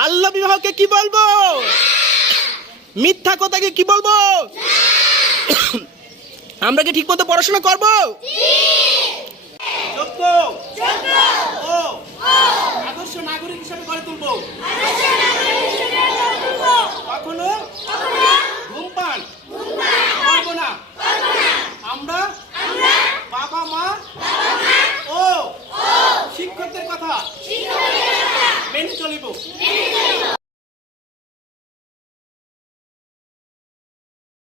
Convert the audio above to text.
বাল্য বিবাহকে কি বলবো? মিথ্যা কথাকে কি বলবো? আমরা কি ঠিকমতো পড়াশোনা করব? যোগ্য ও আদর্শ নাগরিক হিসেবে গড়ে তুলবো। কখনো ধূমপান করবো না। আমরা বাবা মা ও শিক্ষকদের কথা মেনে চলিব।